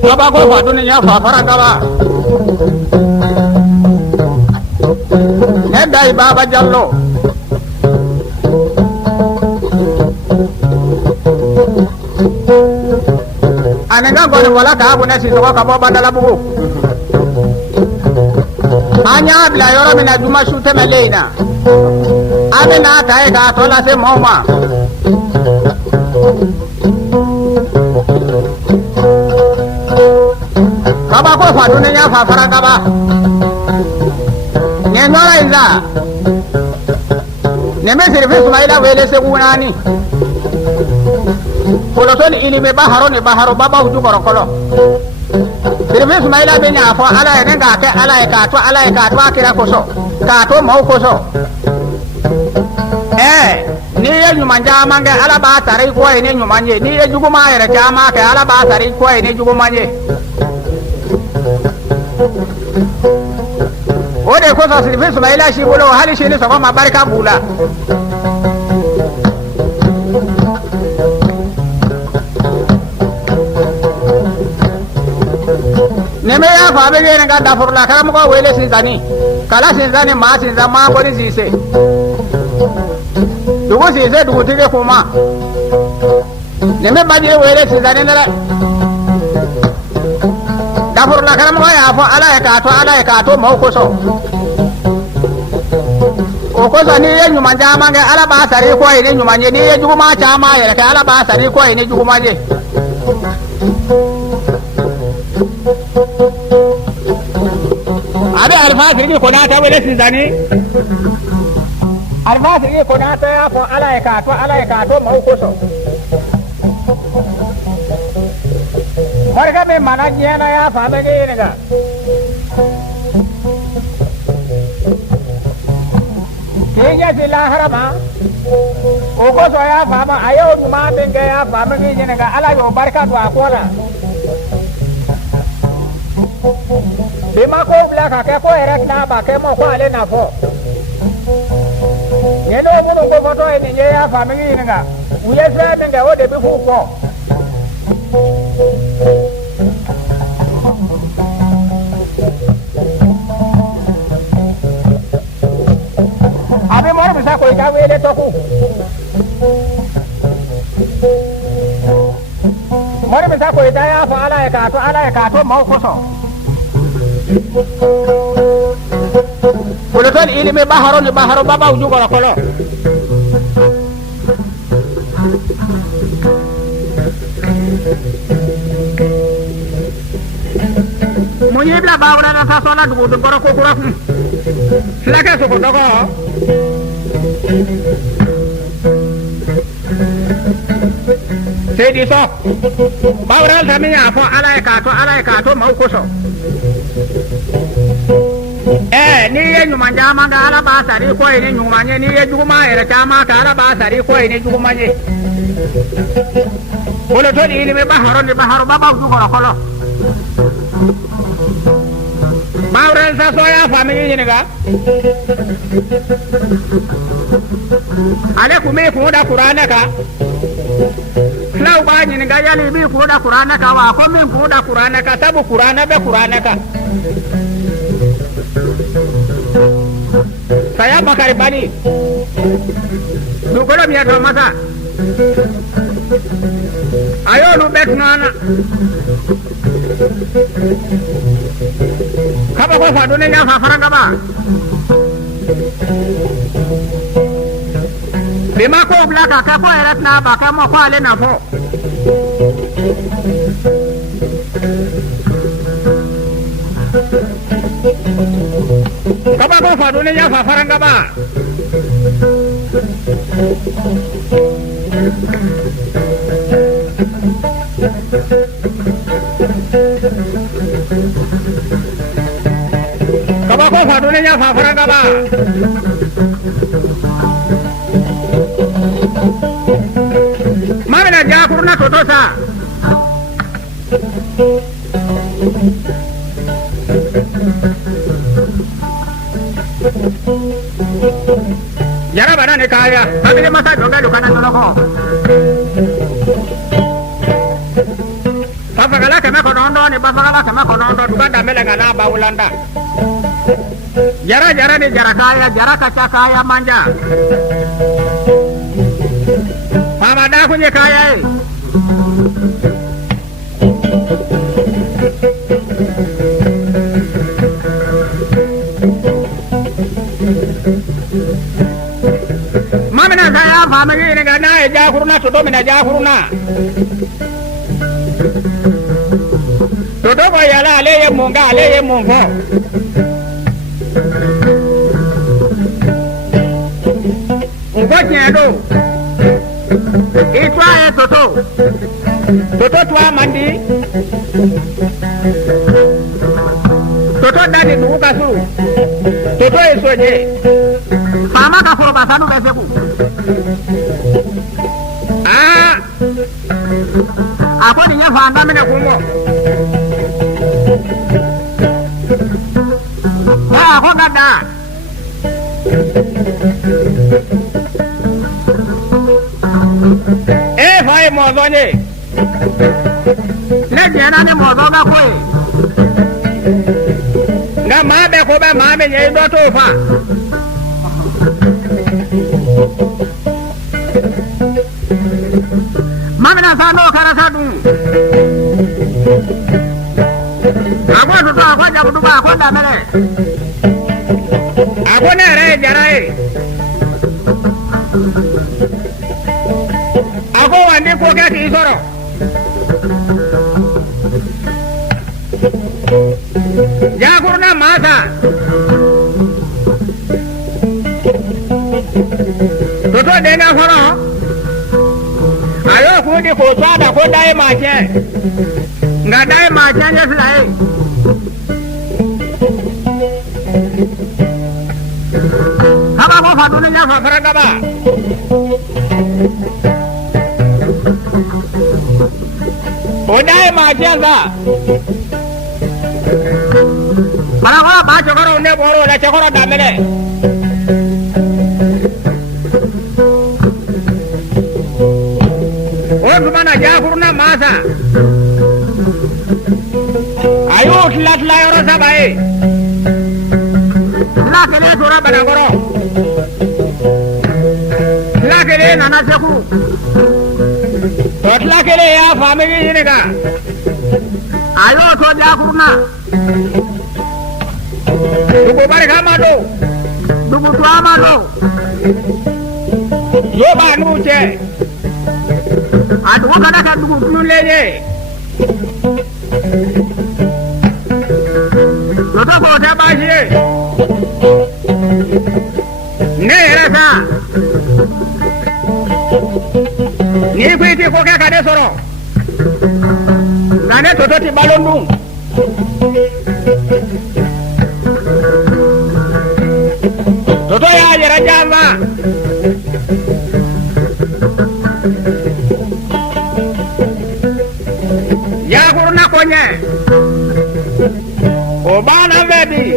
Kaba ko dunia fafara kaba Nedai Baba Jallo Anega ko wala ka bu nasi so ka baba dala bugu Anya bla yoro mina duma shute meleina Amena tai ka tola se moma Kaba ko fa dunia fafara kaba Nyenora iza Neme service maila wele se kunani Polotoni ilime baharo ne baharo baba huju korokolo Service maila benya fo ala ene ngate ala e ka to akira koso ka to mau koso ni ye nyumanja manga ala ba tare ko ene nyumanje ni ye juguma ere chama ke ala ba tare ko ene jugumanje Ode ko sa service maila shi bolo hali shi ne so ma barka bula Neme ya fa be ne ga da furla karam ko wele sinzani kala sinzani ma sinzama ko ni sise Dugu sise dugu tige kuma Neme baje wele sinzani nala Da furla karam ko ya fa ala e ka to mau ko so O ko sa ni ye nyumanja manga ala ba sari ko ine nyumanje ni ye juguma chama ya ka ala ba sari ko ine juguma je Abe alfa sirri ko na ta wele sinzani Alfa sirri ko na ta ya fa ala e ka to mau ko so Harga me mana jiana ya fa me ne ga Kenya sila harama Oko so ya fa ma ayo ma be ga ya fa me ne ga ala yo barka do akora Bima ko blaka ke ko erek na ba ke mo ko ale na fo Yeno mo no ko foto ene nye ya fa me ne ga uye se me ga o de bi fu ko Abe moro bisa ko ka wele to ku Moro bisa ko da ya fa ala e ka to mau ko so Polotol ilimi baharo baba uju korokolo Munyi bla bawra na fasola dugu koroko kura Laka so ko dogo Sedi so bawra tamiya fo ala e ka to mau ko so ni ye nyumanja manga ala ba sari ko ine nyumanye ni ye juguma ere chama ka ala ba sari ko ine jugumanye Bolo to ilimi baharo baba uju korokolo Bawran sa soya family ni ga Ale kume ko da Qur'ana ka Lau ba ni ga yali bi ko da Qur'ana ka wa ko men ko da Qur'ana ka sabu Qur'ana be Qur'ana ka Saya bakar bani Dukolo mi ato masa Ayo lu bet nana Kaba ko fa dole ya fa faranga ba Bima ko blaka ka ko erat na ba ka mo fa le na fo Kaba ko fa dole ya fa faranga ba Kaba ko fa dole ya fa faranga ba Mamena ja kurna toto sa Bafagala keme konondo ni bafagala keme konondo duga damele kana bawulanda. Jara ni jara kaca kaya manja. Mama dah punya kaya. Mama nak kaya, mama ini kana jahurna, sudah mina jahurna. Sudah kaya lah, aleye munga. Ngoknya tu. Itu aja Toto. Toto tua mandi. Toto dari dulu kasu. Toto itu aja. Sama kasur basanu beseku. Aku ni yang faham mana kumbo. Aku nak dah. Fai mozo ni. Le jana ni mozo na koi. Na mabe ko ba mabe ye do to fa. Mama na sano kara sadu. Aku tu aku jabu tu aku dah mele. Aku ni re jarai. Aku wandi ko ka ti soro. Jagurna masa. Toto denga soro. Ayo ko di ko sada ko dai ma ke. Nga dai ma ke ne sai. Kaba ko fa dunya fa faraga ba. Odai majaza. Para kau baca kau ni baru dah cakap orang dah mele. Oh, gimana jahurna masa? Ayo telat orang sabai. Telat kene surah badang koro. Telat kene nana seku. Totla kene ya family ini ka. Ayo to jahurna. Dugu barka mado. Dugu tua mado. Yo banu je. Adu kana ka dugu kun leje. Toto ko ta bashi. Ne rasa. Ni kwiti ko ka kade soro. Nane toto ti balondu. Toto ya jara jama. Ya kurna konye. Obana bebi.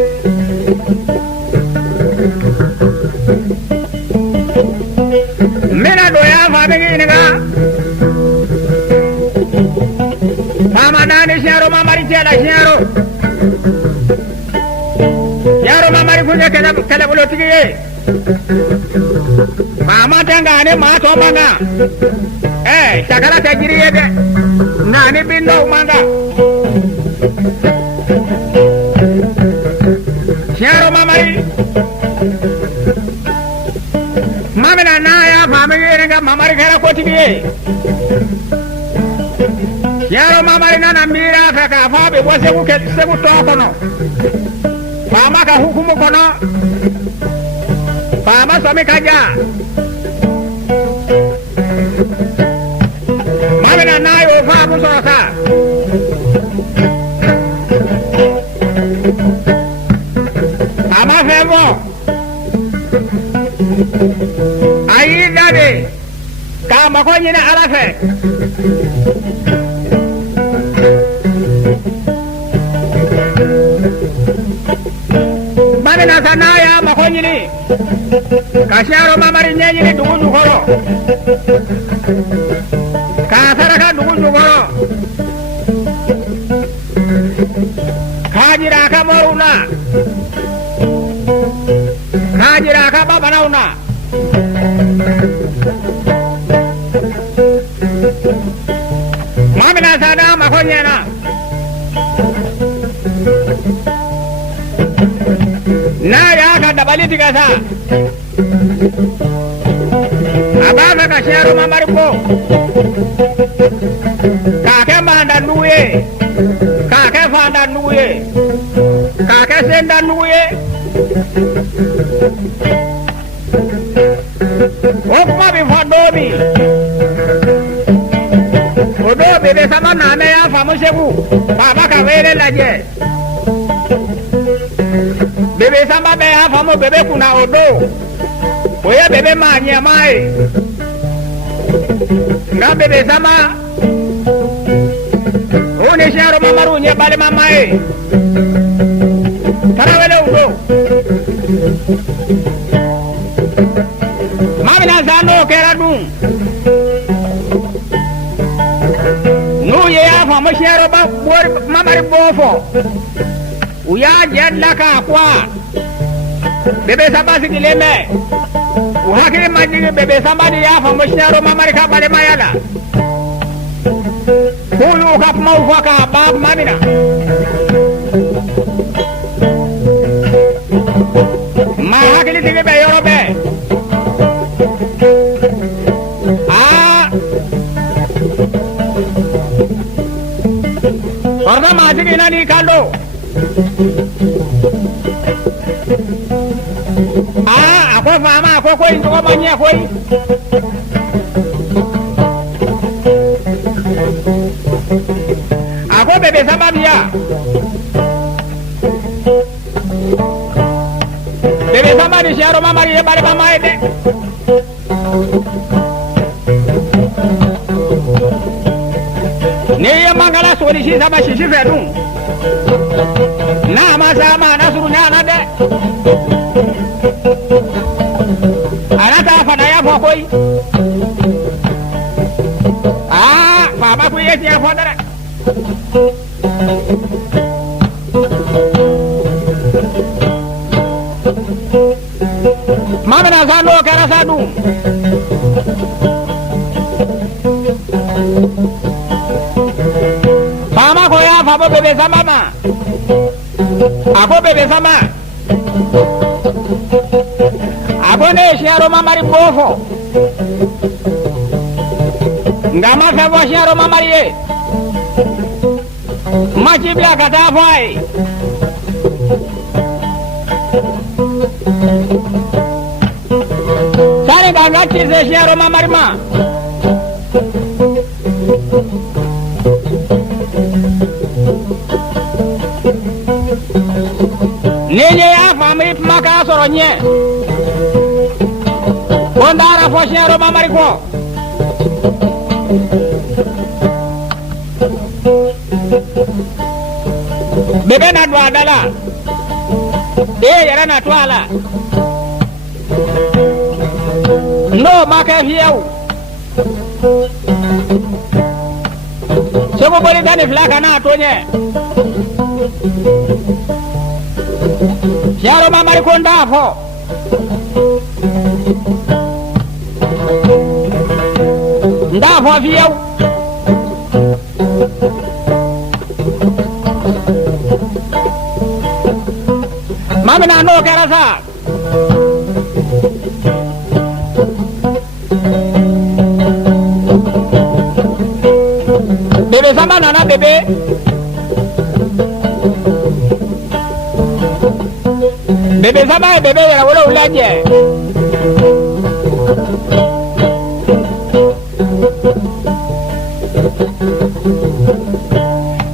Mena doya family ni ka. Mama nani siaro mama rijala siaro. Siaro mama rifunya kala bolo tigiye. Mama tangane ma to manga. Sakala tajiriye de. Nani bindo manga. Siaro mama ri. Mama na ya family ni ka mama ri kala ko tigiye. Yaro mama ina na mira kaka fabe wase buke sebu to kono. Mama ka hukumu kono. Mama sami kaja. Mama na nayo fabu sosa. Mama femo. Ayi dade. Kama ko nyina arafe. Mami na sana ya makonyi ni. Kasiaro mamari nyenyi ni dugu jukoro. Kasara ka dugu jukoro. Khajira kamaruna Khajira kababanauna Mamina sada makonyana Na ya ka dabali tigasa Abasa ka shero mamaripo Kake manda nuye Kake fanda nuye Kake senda nuye Okuma bifandobi Odo bebe sama name ya famushebu Baba kawele laje Bebe sama be ya famu bebe kuna odo Oye bebe manya mai Nga bebe sama Une sharo mamaru nye bale mamae Tarawele udo Mamina zano kera dun Nuye ya famu sharo mamari bofo Uya jadla ka kwa Bebe sama sikileme Uhakiri majigi bebe sama di ya famu sharo mamari ka bale mayala Kulu kap mau faka bab mamina Ma hakili tige be yorobe Orna majigi nani kalo Ako fama ako koi Tuko manya koi Ako bebe sama dia Bebe sama di sharo mamari ye bale mama ede Ne ye mangala sori shi sama shishi fedu Na masama nasuru nyana de Anata afana ya fokoi Baba kuye tiya fodara Mamina sando kera sadu Fama koya fabo bebe sama ma Ako bebe sama Ako ne sharo mamari bofo Ngama febo sharo mamari ye Machibla katafai Sare gangati se sharo mamari ma Nenye ya famri maka soronye Ondara fo sharo mamari ko Bebe na dwa dala yara na twala No maka fiyau Sebo boli dani flaka na tonye Sharo mamari konda fo Nda fo fiyau Mamina no kera sa Bebe sama nana bebe Bebe sama bebe yara wala ulaje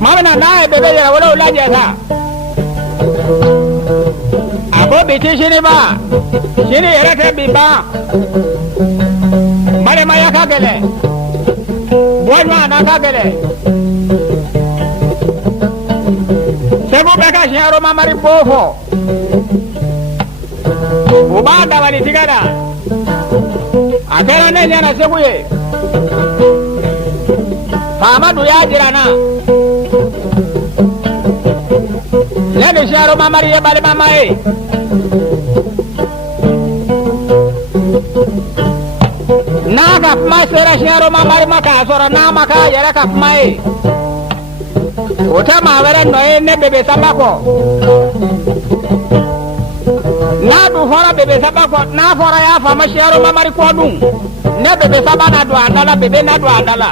Mamina na bebe yara wala ulaje sa Ako biti sini ba Sini yara tebi ba Mare maya kagele Buanwa na kagele Segu beka sharo mamari bofo Ubanda wali tigara Akera nenya na segu ye Famadu ya jirana လက်နေရှာရောမမရီရဲ့ပါလေမမရဲ့နာကမိုက်စရရှာရောမမရီမကာဆိုရနာမကာရရကမိုက်ဝထမဝရနော်နေဘေဘေစမကောနာဒူဖော်ရဘေဘေစမကောနာဖော်ရယာဖမရှာရောမမရီကောဒုံနေဘေဘေစမနာဒွာနာလာဘေဘေနာဒွာနာလာ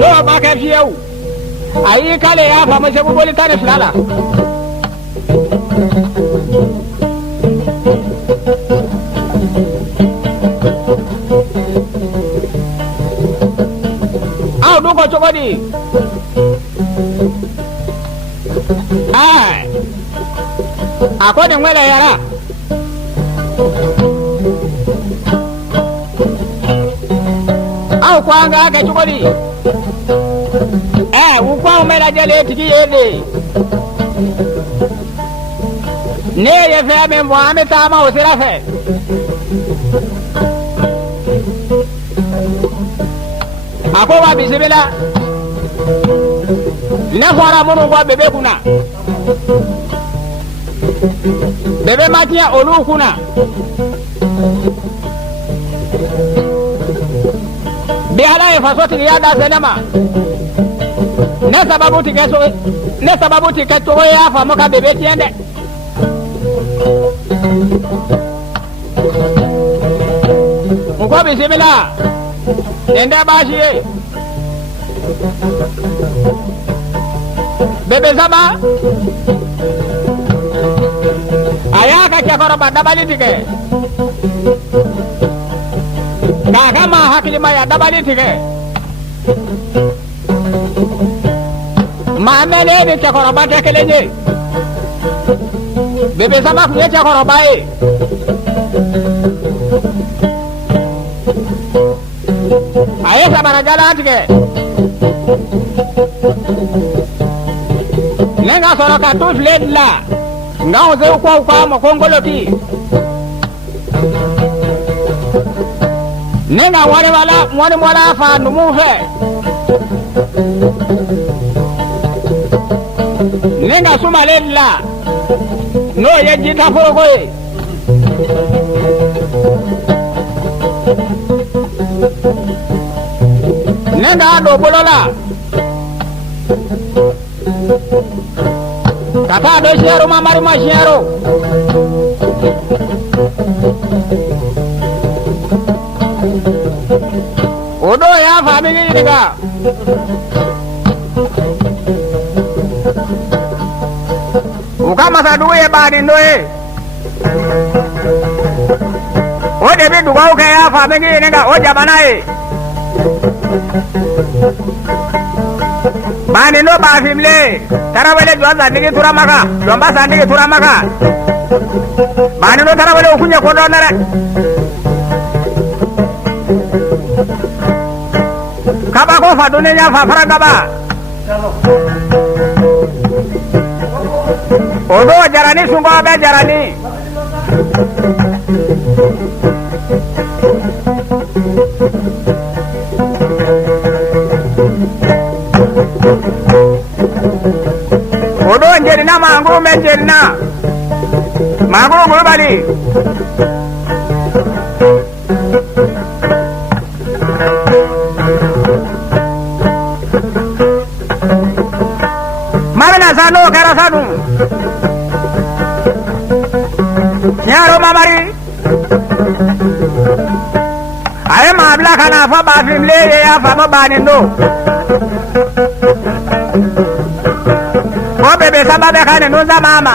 လောဘာကဖျောAyi kale ya fa mace buboli tare flala Aw do ko chogodi Ai Akode ngwele yara Aw kwanga ke chogodi ukwa umela jale tiki yede ne ye fe me mo ame tama o sera fe ako wa bisibila ne fara munu kwa bebe kuna bebe matia olu kuna bi ala e fasoti ya da senema ne sababu tike to ya fa mo ka bebe tiende ko bismillah ende bashi bebe sama aya ka chakoro badabali tike kama hakili maya dabali tike Mamele ni chakoroba tekelenye Bebe sama kunye chakoroba Aye sabara jala atike Nenga soro katuf ledla Nga uze ukwa mokongoloti Nenga wale wala fa numufe Nenga sumalela no ye jita foko Nenga do bolola kata do shero mamari ma shero odo ya family diga Ukama saduye bani ndoe Ode bidu kwa uke ya fa mengi nenga oja banae Bani no ba fimle tarawele jwanza nigi turamaka jwamba sa nigi turamaka Bani no tarawele ukunya kodo nare Kaba ko fa dunia fa faragaba Odo jarani sungguh abe jarani Odo jerina manggu menjerina Manggu guru bali Marina sanu kara sanu Nyaro mamari Aye mabla kana fa ba fimle ya fa ma banindo Ko bebe sababe kana nunza mama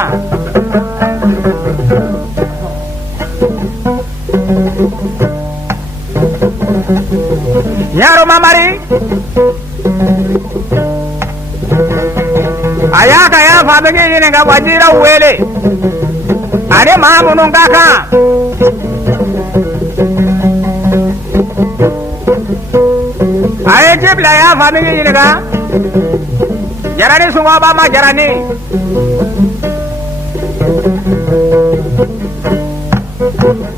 Nyaro mamari Ayaka ya fa bege ni nga wajira uwele Ane mamu nungaka Aye jibla ya fa bege ni nga Jarani sunga ba ma jarani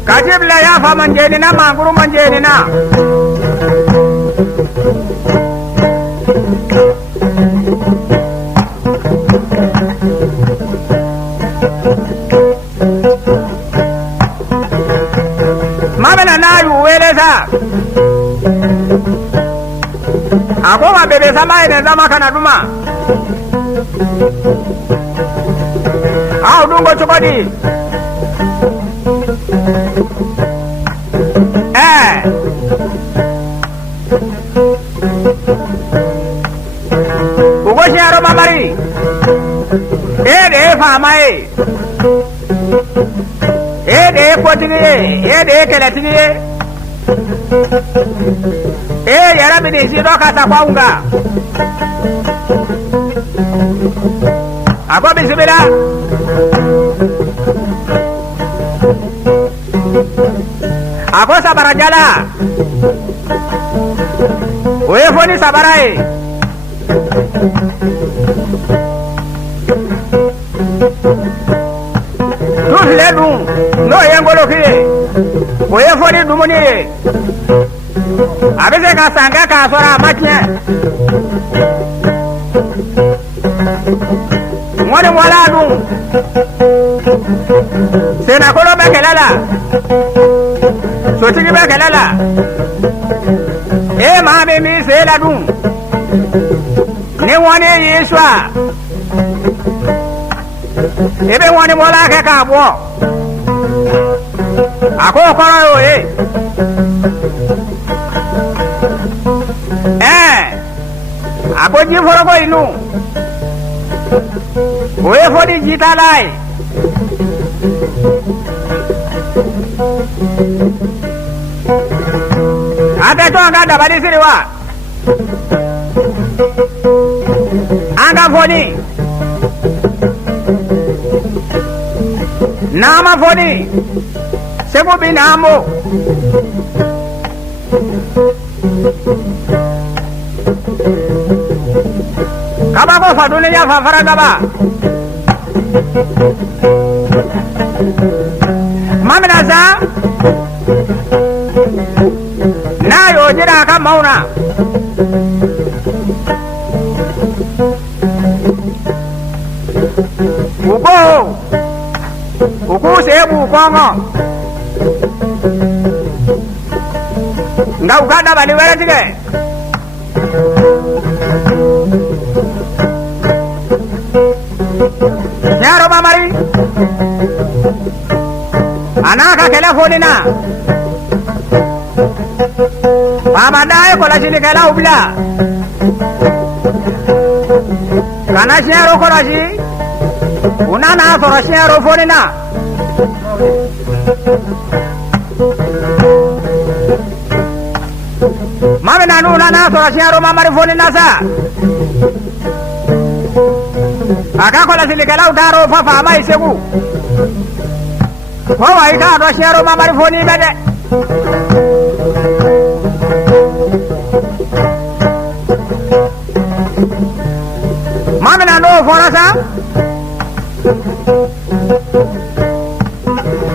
Kajibla ya fa manjeni na manguru manjeni na dama kana duma aw dungo chokodi ugo sharo mamari de famai de potigi de kelatigi yara bini si do kata kwaunga ako bismillah ako sabara jala oye foni sabarai tous les dum no yengolo kiye oye foni dumuni abise ka sanga ka sora matnya ngone wala dum sena kolo be kelala sotigi be kelala ma be mi se la dum ne woni yeswa ebe woni mola ke ka bo ako koro yo ako ji foro ko inu oye fodi jita lai ate to anga dabadi siriwa anga fodi nama fodi segu binamo kaba ko fadune ya fafara gaba mamina sa na yo jira ka mauna uko sebu kongo nga ukanda bani wele tige nyaro mamari anaka telefoni na mama dai kola shini kala ubla kana nyaro kola shi unana soro nyaro foni na mama na nuna na soro nyaro mamari foni na sa aka kola shini kala udaro fafa mai segu ko wai ka do nyaro mamari foni bede mama na no fora sa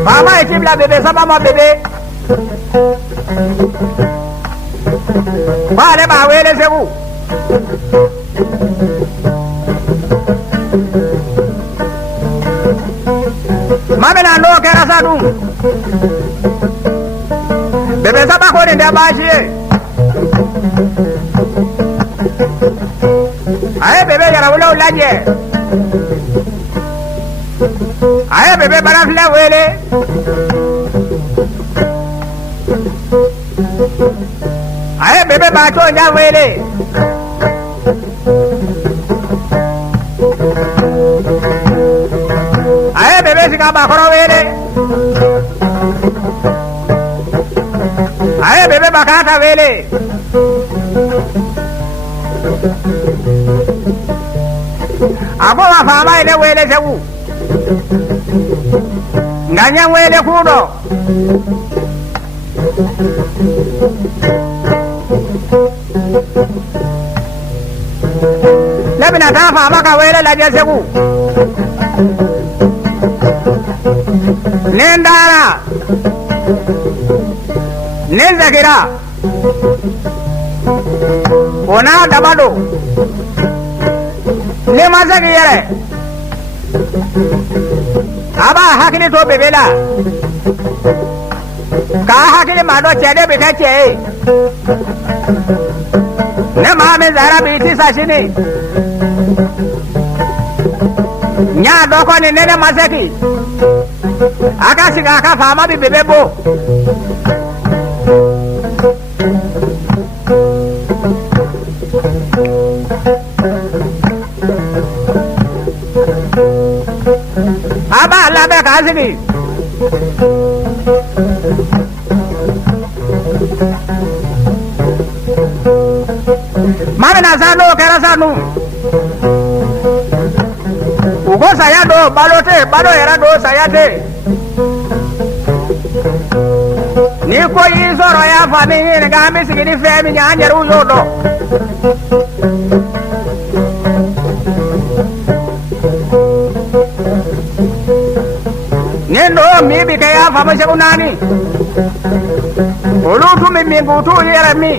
mama ekibla bebe sa mama bebe bale ba wele sebu mama na no kera sa dum bebe sa ba ko de ba shi aye bebe yara wala ulaje aye bebe barafla wele aye bebe ba to nya wele aye bebe sika ba koro wele aye bebe ba kata wele abo wa fama ile wele sewu nganya wele kudo labina ta fama ka wele la je sewu nendara nenzakira ona dabado ne mazagi yere aba hakili to bebela ka hakili ma do chede bita che ne ma me zara bi ti sa shini nya do ko ni ne maseki akashika akafa amabi bebebo aba labe kasiki mami na sanu kera sanu ugo saya do balote balo era do saya te ni ko yi soro ya fami ni ga mi sigini femi nya nyeru yo do nendo mi bi ka ya fama se unani olu tu mi ngutu yera mi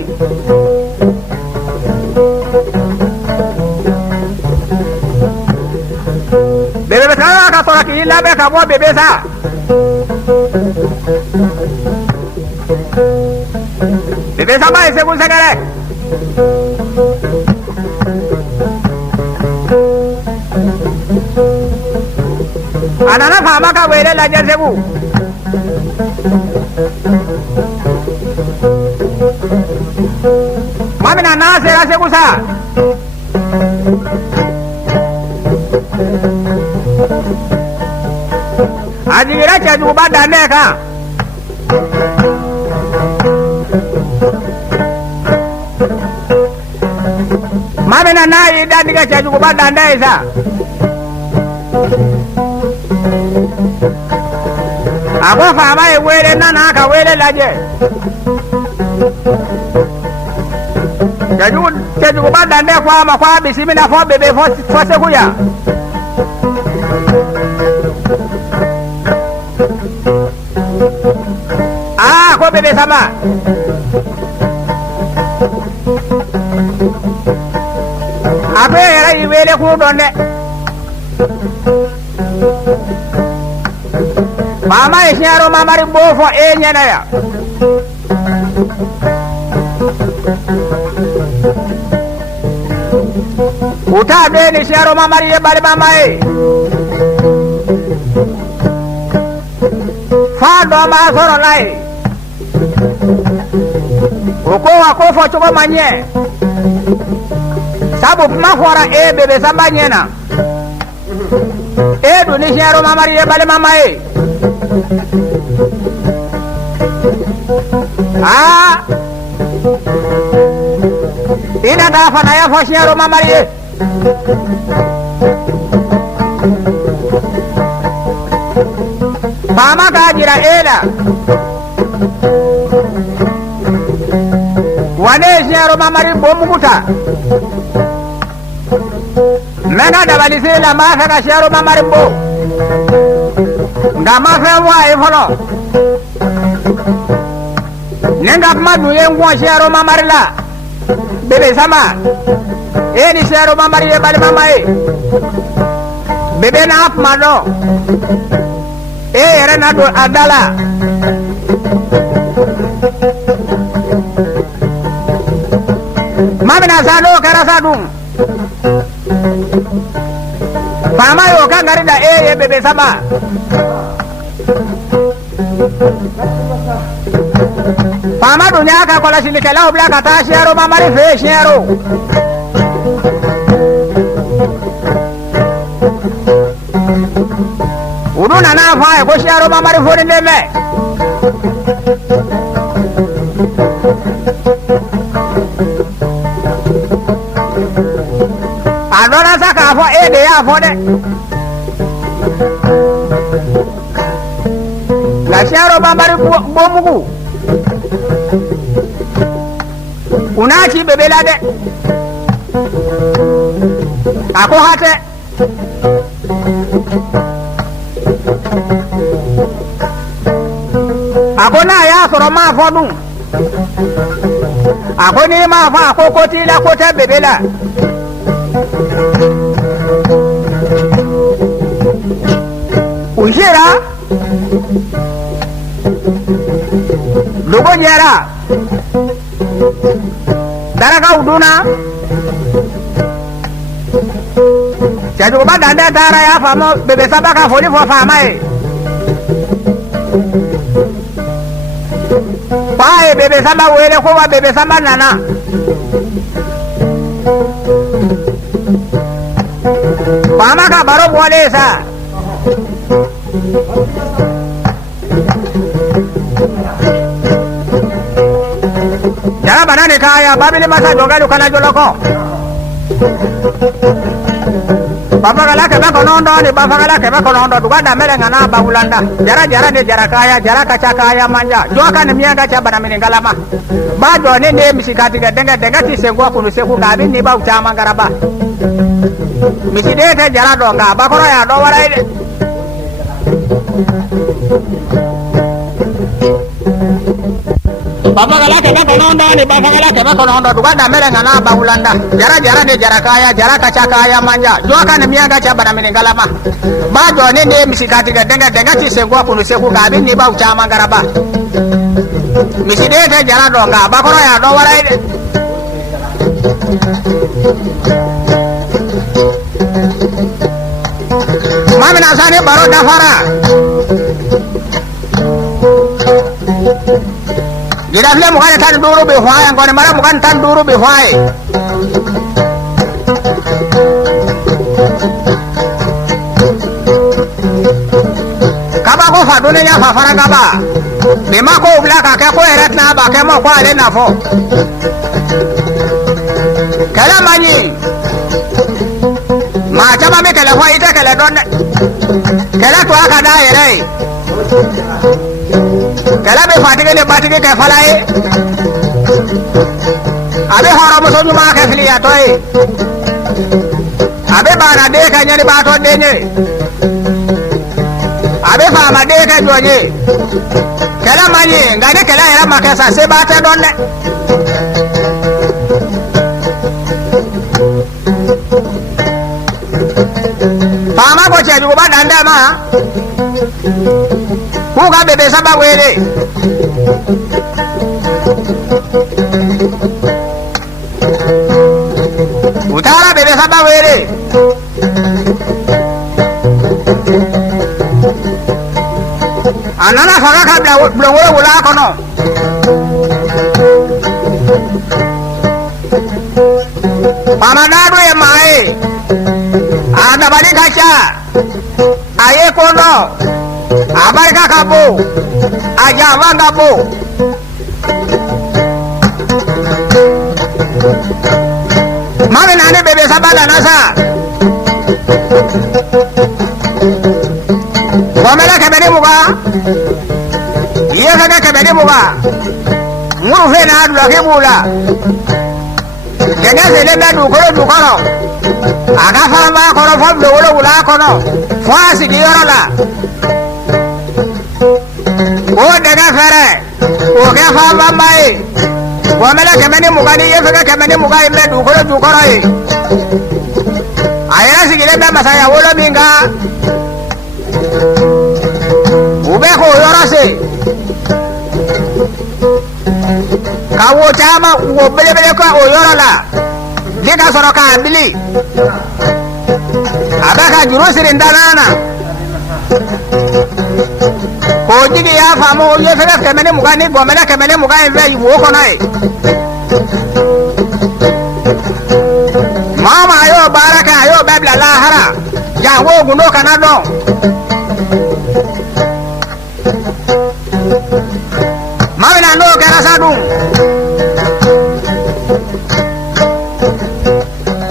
bebe betara ka sora ki labe ka bo bebe sa bebe sa mai se kun segere anana fama ka wele la je sebu mami na na se ra sebu sa ajigira cheju ba dane ka mami na na yi dadiga cheju ba dane isa abo fama e wele nana ka wele laje cheju ba dane kwa ma kwa bisimina fo bebe fo sekuya ko bebe sama abe era iwele ku donne mama isharo mama rimbofo enyana ya uta de ni isharo mama riye bale mama e fa do ma soro lai oko akofo choko manye sabu mafora e bebe samba nyena e do ni shero mamari e bale mama e ina da fa na ya fo shero mamari e mama ka jira ela wane shero mamari bomukuta mena dabalise la mafa ka shero mamari bo nga mafa wa e folo nenga madu yengo shero mamari la bebe sama eni shero mamari e bali mama e bebe na apmano e yere na do adala mami na sano kara sadum mama yo kangari da ye bebe sama mama dunya ka kola silikela obla kata shero mama ri fe shero uduna na fa ko shero mama ri fori ndeme adona saka fo ede ya fo de la shero bambari bomugu unachi bebela de ako hate ako na ya soro ma fo dun ako ni ma fa ko koti la ko te bebela ujira lugo nyara Daraka uduna. Jadi obat anda cara ya famo bebe sabaka foli fo famai. Pai bebe saba wele ko wa bebe saba nana. Pama ka baro boleh sa. Jangan mana ni kaya, babi ni masa joga lu kana joloko. Bapa kala keba konondo ni bapa kala keba konondo duga da mele ngana bangulanda. Jara ni jara kaya, jara kaca kaya manja. Joa kan mianga cha bana mengalama. Ba jo ni misikati ga denga ti sengwa kunu seku gabi ni ba uchama garaba. Miside te jara donga ba koro ya do warai de. Bapa kala keba konondo ni bapa kala keba konondo duga da mele ngana bangulanda. Jara ni jara kaya, jara kaca kaya manja. Joa kan mianga cha bana mengalama. Ba jo ni misikati ga denga ti sengwa kunu seku gabi ni ba uchama garaba. Miside te jara donga ba koro ya do warai de. Mami nasani baru dafara. Jika dia bukan tan duru bihwai, yang kau mana bukan tan duru bihwai. Kaba ko fadune nya fafara kaba. Bima ko ubla ka ko eret na ba ke mo ko ale na fo. Kala mani. Ma chama me kala hoi ita kala don. Kala to aka da yere. Kala be fatige le batige ke falai. Abe horo mo sonyu ma ke fili ya toy. Abe bana de ka nyani ba to de ne. Abe fa ma de ka jonye. Kala mani ngade kala era makasa se ba ta don ne. Pama ko che du ba danda ma. Ku ga bebe saba wele. Utara bebe saba wele. Anana faga ka blongo wala kono. Pama nado ya mai. Ada balik kaca, ayah kono, abar kakabu, aja abang kabu. Mami nane bebe sabala nasa. Wamela kebeli muka, iya kena kebeli muka. Ngurufe na adu lagi mula. Jangan selenda dukoro. Aga fama kono fam do wala wala kono fasi di yorola o daga fere o ga fama mai wa mala kamani mugani yefega kamani mugai me du koro yi ayira sigile be masaya wala minga ube ko yorose kawo chama wo bele ko o yorola Lika soroka ambili abaka juru sirindanana Kojigi ya famu yefega kemene mugani gomela kemene mugani ve yuko nae Mama ayo baraka ayo babla lahara ya wo gundo kanado Mama na no garasa dum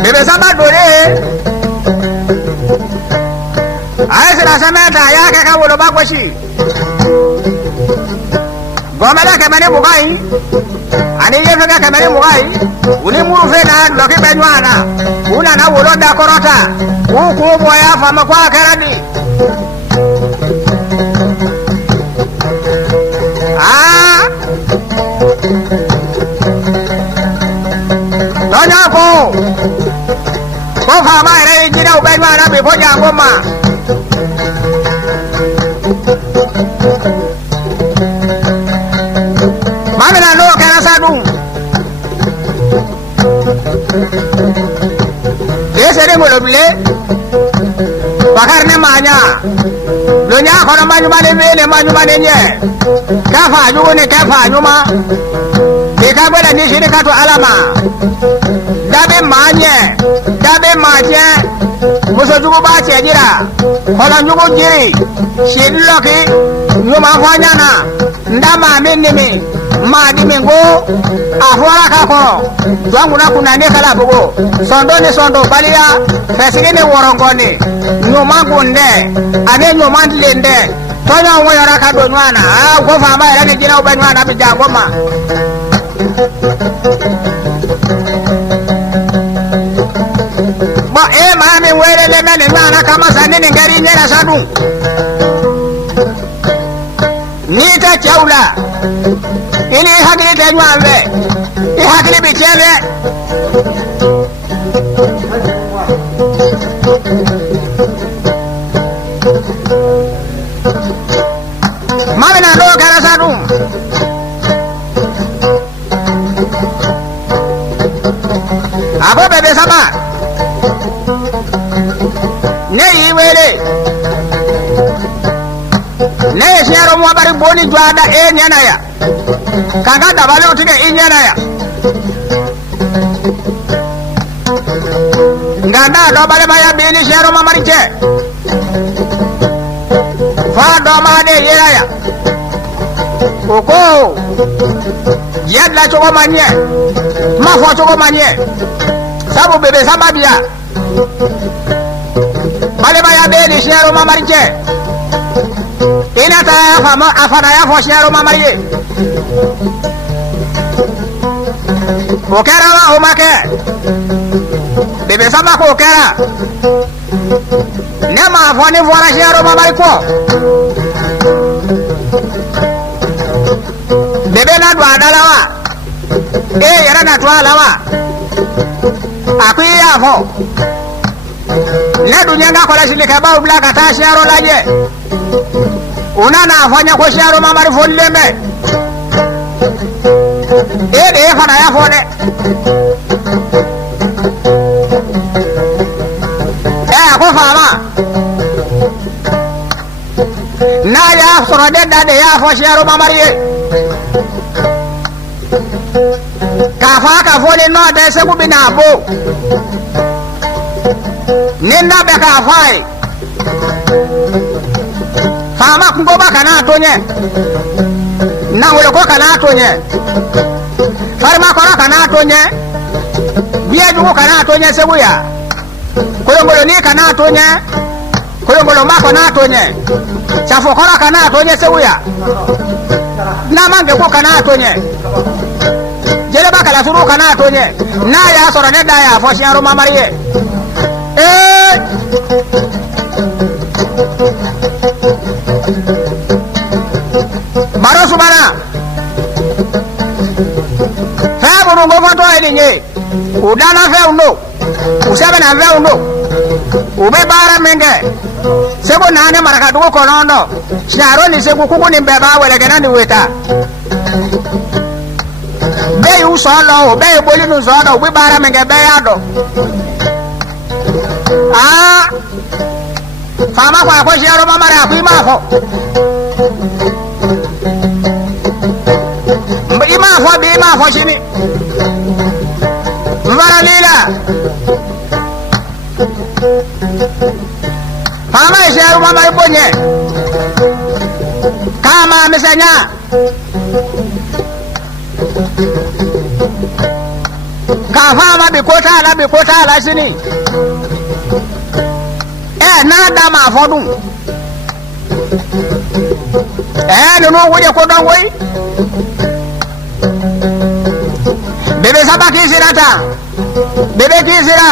Bebe sama dore Ayo sila sameta ya kaka wolo bakwashi Gomela kemene mugai Ani yefega kemene mugai Uni murufe na loki benywana Una na wolo da korota Uku boya fama kwa kerani Donya ko Ko fama ere jida ubenywana befo jangoma Mami na no kena sadung ngolo bile bakar ne manya lo nya khona manyu mane vele manyu mane nye kafa yugo ne kafa nyuma de ka bela ni shine ka to alama dabe manye dabe maje muso jugo ba che jira khona jugo jiri shin loki nyuma fanya na ndama minimi ma di mengo ahora ka ko jwangu na kuna ne kala bugo sondo ne sondo balia fesige ne worongoni nyuma gunde ane nyuma ndlende tonya wo yara ka do nwana go fa ma yara ne gina obanwana bi jangoma ba e ma me wele le na ne nwana kama sanene ngari nyera sadu nita chaula ini hakili te nyambe I hakili bi chebe mame na do kara sadu abo bebe sama ne yiwele ne shero mo bari boni jwada e nyana ya kanga dabale otige inyana ya nganda do bale baya bini shero mo mari che fa do ma de yera ya oko yadla choko manye ma fo choko manye sabu bebe sama biya bale baya bini shero mo mari che ina ta fama afana ya fo shero mamaye o kera wa o make bebe sama ko kera ne ma fo ni fora shero mamaye ko bebe na dwa dalawa e yara na twa lawa akwi ya fo ne dunya nga kola silika ba ubla ka ta shero laje una na afanya ko sharo mamari folleme de fana ya fone ko fama na ya soro de da de ya fo sharo mamari ka fa ka fone no de se ku bina bo ninda be ka fai fama kungoba kana tonye na wole ko kana tonye farma ko kana tonye biya ju kana tonye sebuya kolongolo ni kana tonye kolongolo ma kana tonye chafo ko kana tonye sebuya na mange ko kana tonye jele ba kala suru kana tonye na ya soro ne da ya fo sharo mamariye maro subana fa bonu ngo foto edinye udana fe uno usebe na fe uno ube bara menge sebo nane maraka duko konondo sharo ni sebo kuku ni mbeba wele gena ni weta be yu solo be boli nu solo ube bara menge be yado fama kwa ko sharo mamara akwi mafo imafo bi imafo shini mbara lila fama sharo mamara bonye kama mesanya ka fama bi kota la shini na da ma fodun no woje ko don woy bebe saba ki sirata bebe ki sira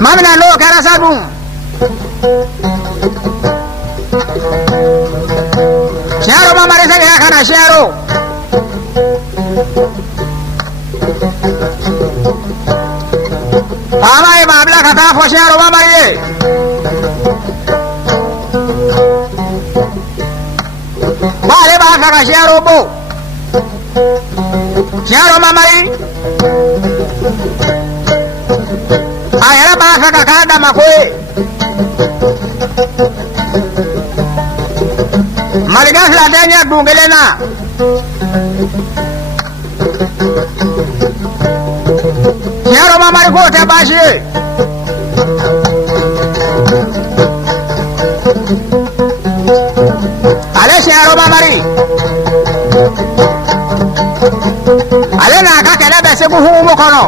mamina lo kara sabun sharo mamare sa ya kana sharo Amai babla kata fosharo mamaye bale ba kaka sharo bo Siaro mamari ayara basa kakada makwe Maligas ladanya dungelena Siaro mamari kote bashi Ale siaro mamari Ale na kakele bese kuhumu kono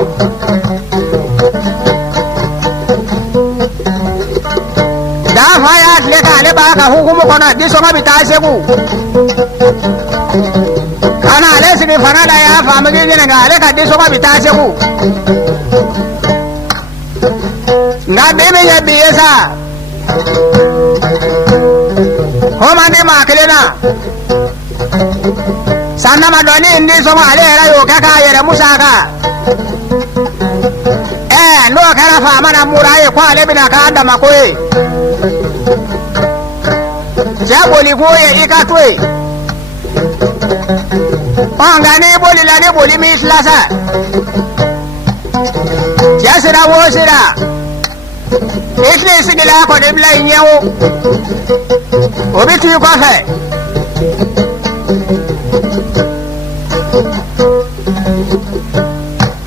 Dafa ya leka ale baka hukumu kono disonga bitaseku Kana ale sigi fanada ya famigi nga ale ka disonga bitaseku Nga bebe ye biyesa Homande makelena Sanna madoni indi songa ale era yo kaka yere musaka no kara fama na muraye kwa ale bina ka anda makoye Jaboli koye ikatwe Pangani boli lani boli mislasa Jasira wosira Ikli sigila ko dibla inyewo Obitu yukofe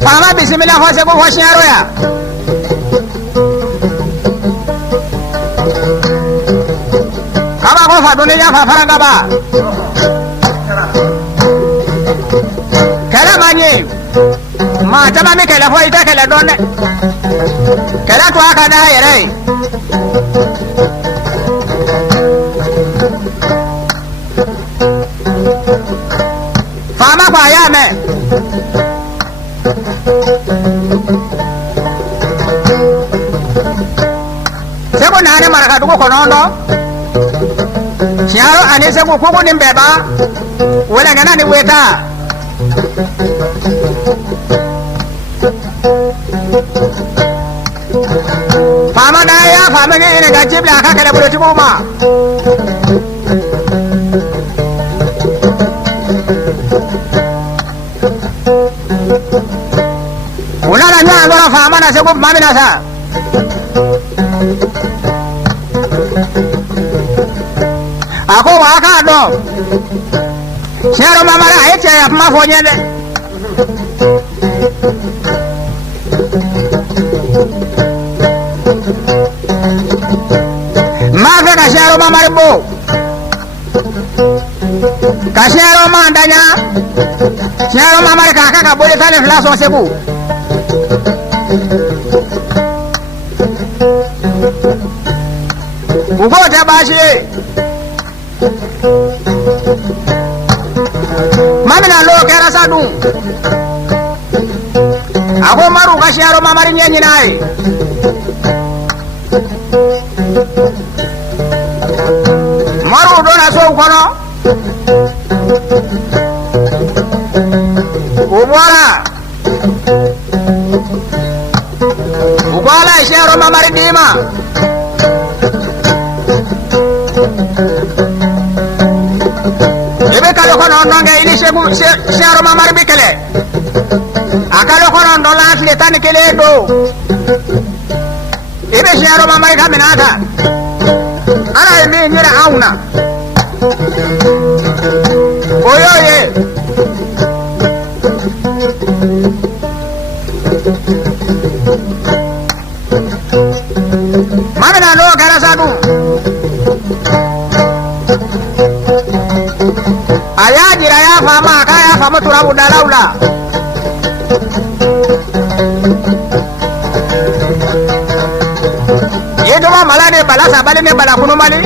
Fama bismillah hose ko hoshi aroya Kaba ko fa dunia fa faranga ba Kala manye ma taba me kala foi ta kala donne Kala to aka da yare Fama kwa ya me Sebo nane maraka duko konondo Siaro ane sebo kuku nimbeba Wala ngana ni weta Fama daya fama nge ine gajib laka kala bulu tibuma Ulala nyo angora fama na sebo mami nasa Ako waka do Siaro mamara eche ya mafonye de Maga ka siaro mamara bo Ka siaro mandanya Siaro mamara kaka ka bole tale flaso sebu Ugo jabashi Mamina lo kera sadu Ako maru kasiaro mamari nyenyi nai Maru dona so kono Ubwara Ubwala isiaro mamari dima Ebe kalo kono nonge ini siaro mamari bikele Akalo kono ndola asli tani kele do Ebe siaro mamari kaminata Ara imi nyira auna Oyoye Mamina lo karasadu Ayajira ya fama kaya fama turabu dalaula Yedoma malade balasa bali ne bala kunu mali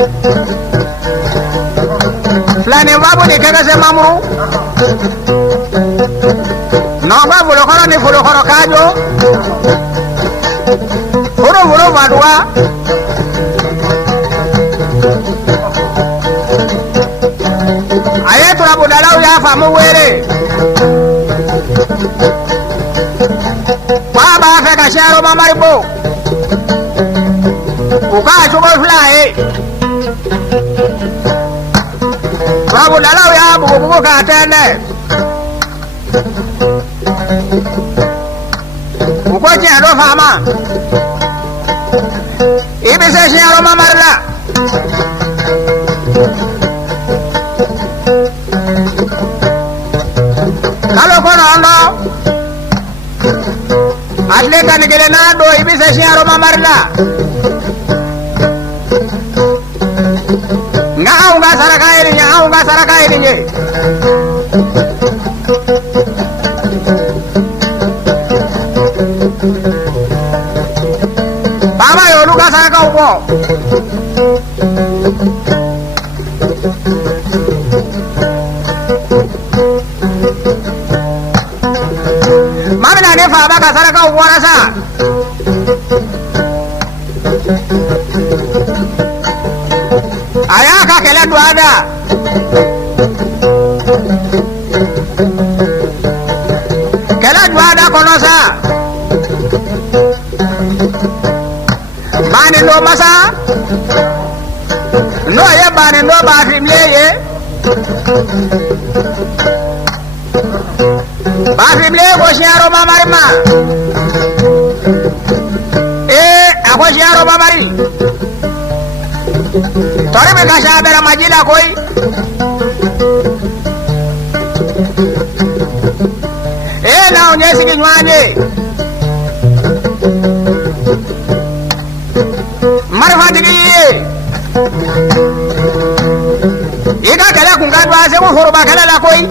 Flane wabu ni kega se mamuru Nonga vulokoro ni vulokoro kajo Vuro vadua Aye turabu dalau ya famu were Baba feka siaro mamaribo Uka suko fly Turabu dalau ya buku-buku katene Uko jero fama ibe se siaro mamarla kalau kono ando atle kan gele na do ibe se siaro mamarla ngau ga saraka ini nge Baba yo luka saraka upo Mami na ne fa baka saraka upo rasa Ayaka kele duada Kele duada kono sa Bani no masa No ye bani no ba fimle ye Ba fimle ko siaro mamarima ako siaro mamari Tore me kasha bera majila koi na onye sigi nwanye Marfa digi Ika kala kungadwa se ko horoba kala la koi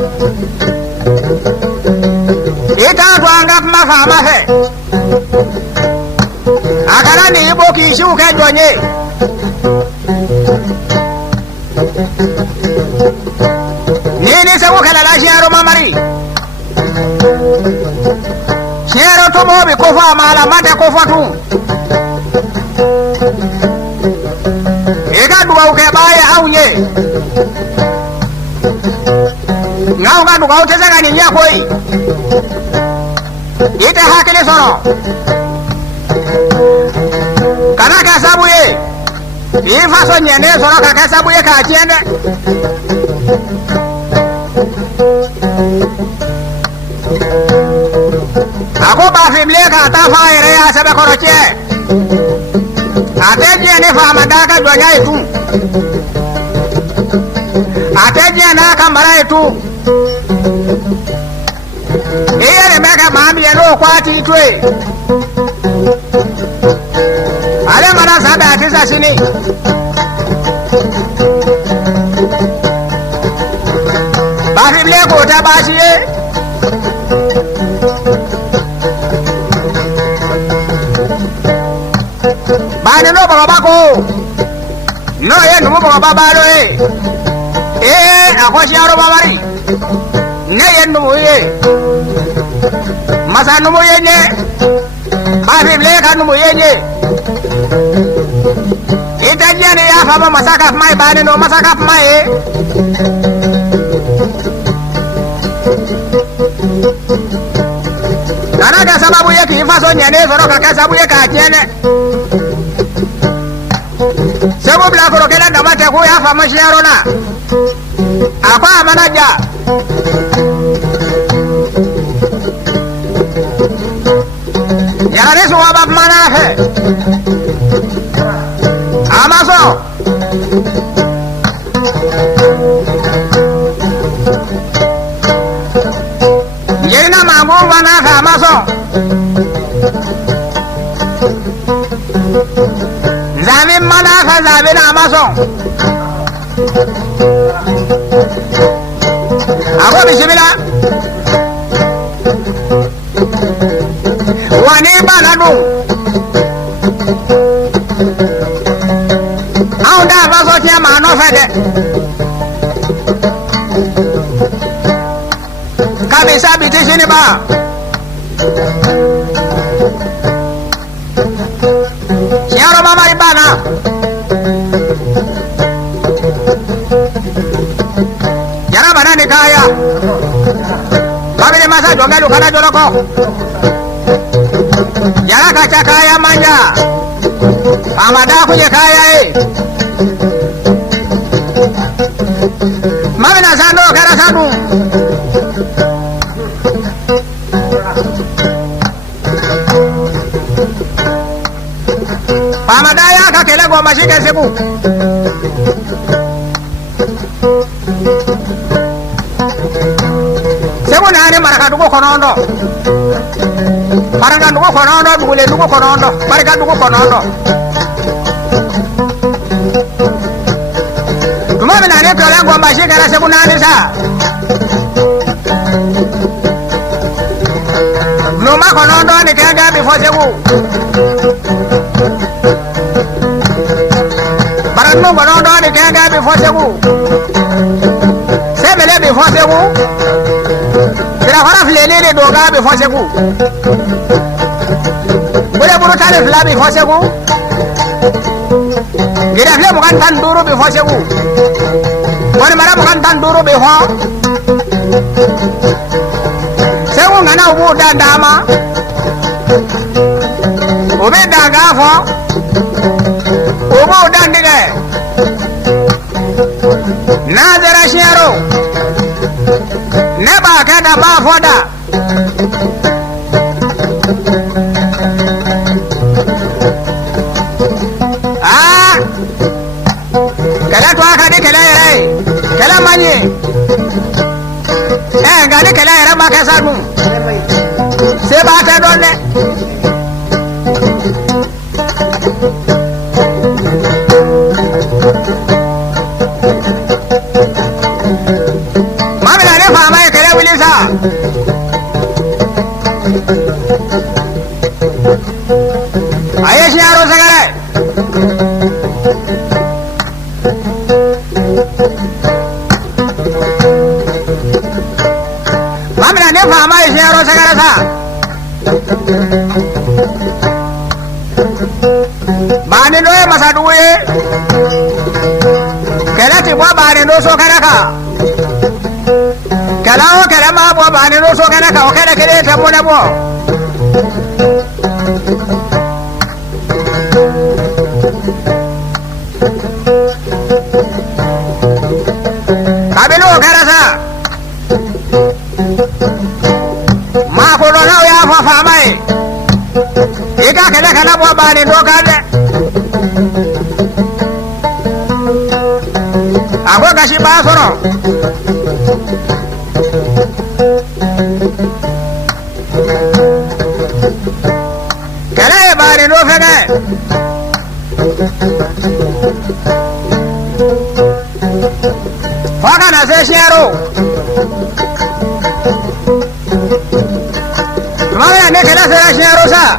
Ita twanga mafama he Akala ni ibo ki shu ka jonye Nini se ko kala la siaro mamari Siaro to mo bi ko fa mala mate ko fatu Eka duwa ke baya aunye Ngau ga duwa ke zaga ni nya koi Ite hakile sono Kana ka sabuye Ifa so nyene sono ka sabuye ka tiende Ako ba fimle ka ta fa ire ya sabe koroche Ateje ne fa madaka donya itu Ateje na kamara itu Iyere meka mami eno kwati itwe Ale mana sada atisa sini Bafimle ko tabashiye Bani no baba ko No ye no baba balo akoshi aro babari Ne ye no ye Masa no ye ne Bafimle ka no ye ne Itaje ne ya fa masaka mai bani no masaka mai Nana ka sababu ye ki fa so nyane so ka sababu ye ka tiene Sebo bla ko kela damate ko ya fa mashiaro na Apa manaja Yare so abab manafe Amaso Yerina mangu manafe amaso Zamin manafe zabin amaso Ako bismillah Wani bananu Aunda faso tia mano fede Kabisa biti sini ba Siaro mama ribana Jana bana ni kaya Kabili masa jongelu kana joloko Jana kaca kaya manja Amada kuje kaya Mami na sando kara sadu မရှိခဲ့စေဘူးစေဘူးနားနဲ့မရကတူကိုခေါ်တော့မရကတူကိုခေါ်တော့ဘူးလေတူကိုခေါ်တော့မရကတူကိုခေါ်တော့ဒီမှာနားနဲ့ပြောလဲကွာမရှိခဲ့စေဘူးနားနဲ့စားလူမခေါ်တော့နေကြတယ်ဘီဖော်စေဘူးဘာလို့ဘာလို့တော့နေကြတယ်ဘီဖော်စေဘူးဆက်မလဲဘီဖော်စေဘူးဒါခါဖလေလေးတို့ကဘီဖော်စေဘူးဘယ်လိုဘလို့ထားလဲဖလာဘီဖော်စေဘူးဒီရဖလေမကန်တန်ဒူရိုဘီဖော်စေဘူးဘာမရမကန်တန်ဒူရိုဘီဟောစေဘူးငါနောက်ဘူးတန်တာမှာဘုမေတန်ကားဖော်ဘုမောတန်တဲ့နာဇရရှင်ရောနေပါခဏမဖော်တာကလထွားခါဒီကလေးရဲကလမကြီးကလေးကလေးရမခစားဘူးစေပါတဲ့တော့နဲ့မမလာနဲ့ဖာမိုင်းကလေးဝီလီစာအယေရှင်ရောစကားလေမမလာနဲ့ဖာမိုင်းရှင်ရောစကားလေစာဘာနေတော့မစားတူရဲ့ကဲလက်တီဘွားဘာနေလို့ဆိုခါရခါကလာကလာမဘွားဘာနေလို့ဆိုခါရခါခဲလက်ခဲထမနေဘောဒါဘယ်လိုခါရစားမကိုတော့လောက်ရဖာမိုင်းဒီကခဲလက်ခဏဘွားဘာနေတော့ခါတဲ့အခုကရှိပါဆိုတော့ကလေးပါရင်တို့ဖက်ကဖာကနာဆေရှင်ရောမမနဲ့ကလေးဆေရှင်ရောစား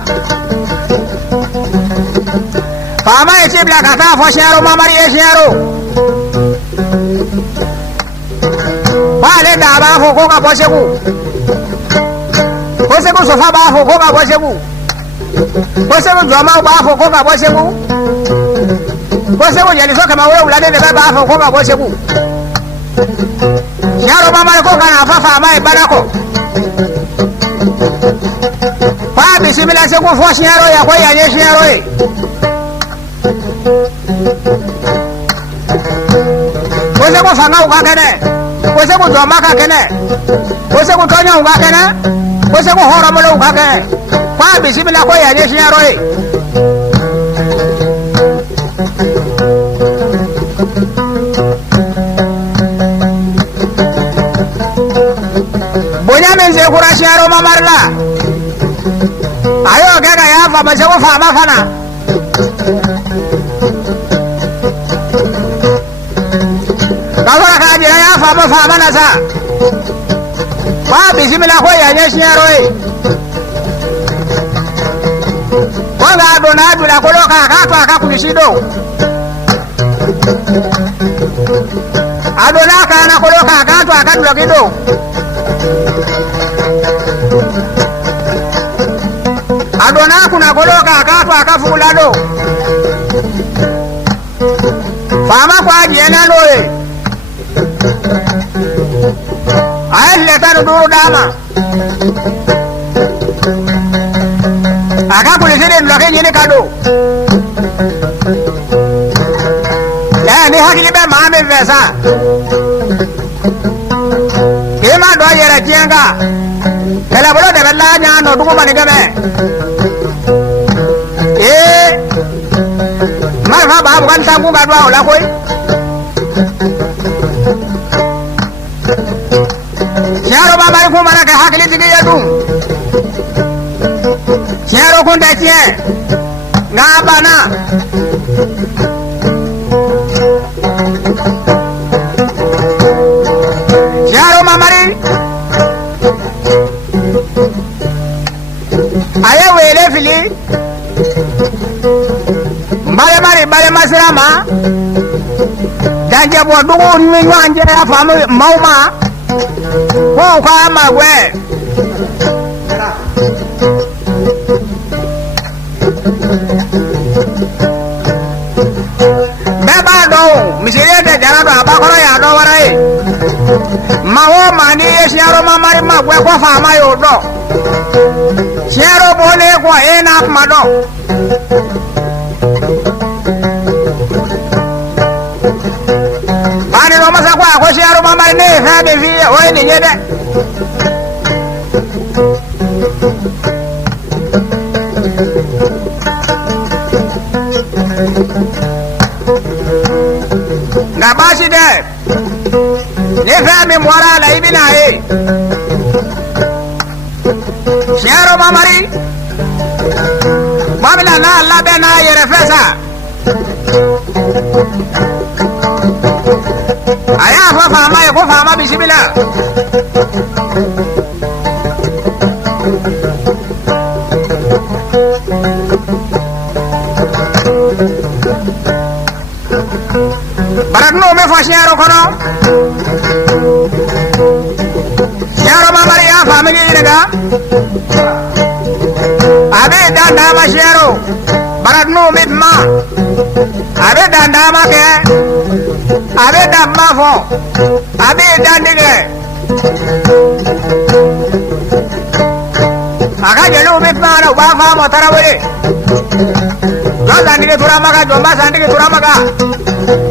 ပါမရဲ့ချိပလာကသာဖော်ရှင်ရောမမရဲ့ရှင်ရောဘာလဲတာဘာဖို့ကိုကပေါ်ရှိဘူးကိုစကုဆိုဖာဘာဖို့ကိုကပေါ်ရှိဘူးကိုစကုဇမောဘာဖို့ကိုကပေါ်ရှိဘူးကိုစကုရန်ဆိုကမဝဲလာတဲ့ဘာဖို့ကိုကပေါ်ရှိဘူးရှာရောမမကိုကနာဖဖမိုင်ဘာကိုဘာဘီစီမလာစကုဖော်ရှင်ရောရခွေရရရှင်ရောကိုစကုဖာငောက်ကတဲ့ကိုစကုတော်မကခဲနဲ့ကိုစကုထောင်းညောင်းကခဲနဲ့ကိုစကုဟောရမလို့ကခဲဘာဘီစီမလာကိုရရရှင်ရောဘုရားမင်းစေခရရှင်ရောမမရလာအာယောကဲကရဖာမစကုဖာမခနာဒါကခါကြရဖာမဖာမနာစာဘာဘီစီမလာခွေရရရှင်ရောဘာသာဒနာဒူလာကိုလောကခါထွားခါကုရှိတော့အဒနာကနာကိုလောကခါထွားခါဒူလာကိတော့အဒနာကုနာကိုလောကခါထွားခါဖူလာတော့ဖာမကွာကျန်လို့အဲ့လက်တတို့ဒါမအခါကိုလေတဲ့လူခဲနေနေကတော့နေဟာကြီးပဲမာမေပဲစားဒီမှာတော့ရတဲ့ကျန်ကကလဘလို့တယ်လာညာတော့ဒုက္ခမနေကြမဲ့မ fa ba bukan tanggung gadwa lah koi Siaro ba mari ko mara ka hakili tigi ya dum Siaro kon da tie nga bana Siaro ma mari Aya wele fili Bale masirama Danje bo dugu ni nwanje afamu mauma Ko kwa ma we Beba do misire de jara do abakoro ya do warai Mawo mani siaro mamari ma we ko fa ma yo do Siaro bole ko ena ma do Bani no masa kwa ko siaro mamari ne fa be fi o ni nyede Na bashi de ne fa me mora la ibina e Siaro mamari Mamila na Allah be na yere fesa Aya fa fama ko fama bismillah Barakno me fa siaro kono Siaro mamari ya family daga Abe danda ma siaro Barakno me ma Abe danda ma ke Abe damma fo Abe dandige Aga jelu me ma na wa fa mo tarawele Ga dandige turamaga jomba sandige turamaga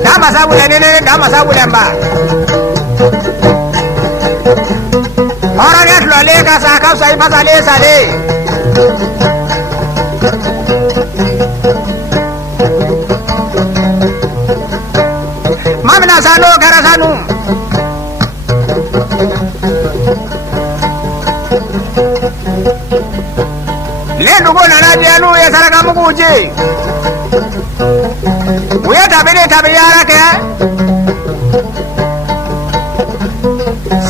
Dama sabule ne dama sabule mba Orang yang lole ka sa ka sai pasale sale Mamina sano kara sanu Le dugo nana dialu ya saraka mukuji Uya tabi yara ke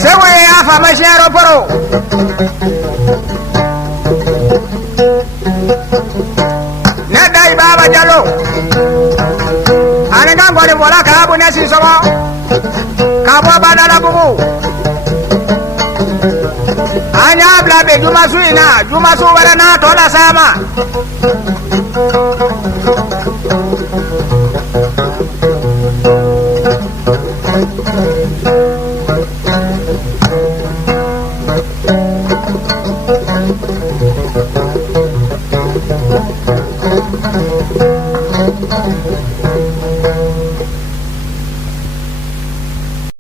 Sewe ya fama siaro poro Nedai baba jalo Ane kan gwani mola kabu nesi somo Kabu badala buku Anya blabe jumasu ina Jumasu wala na tola sama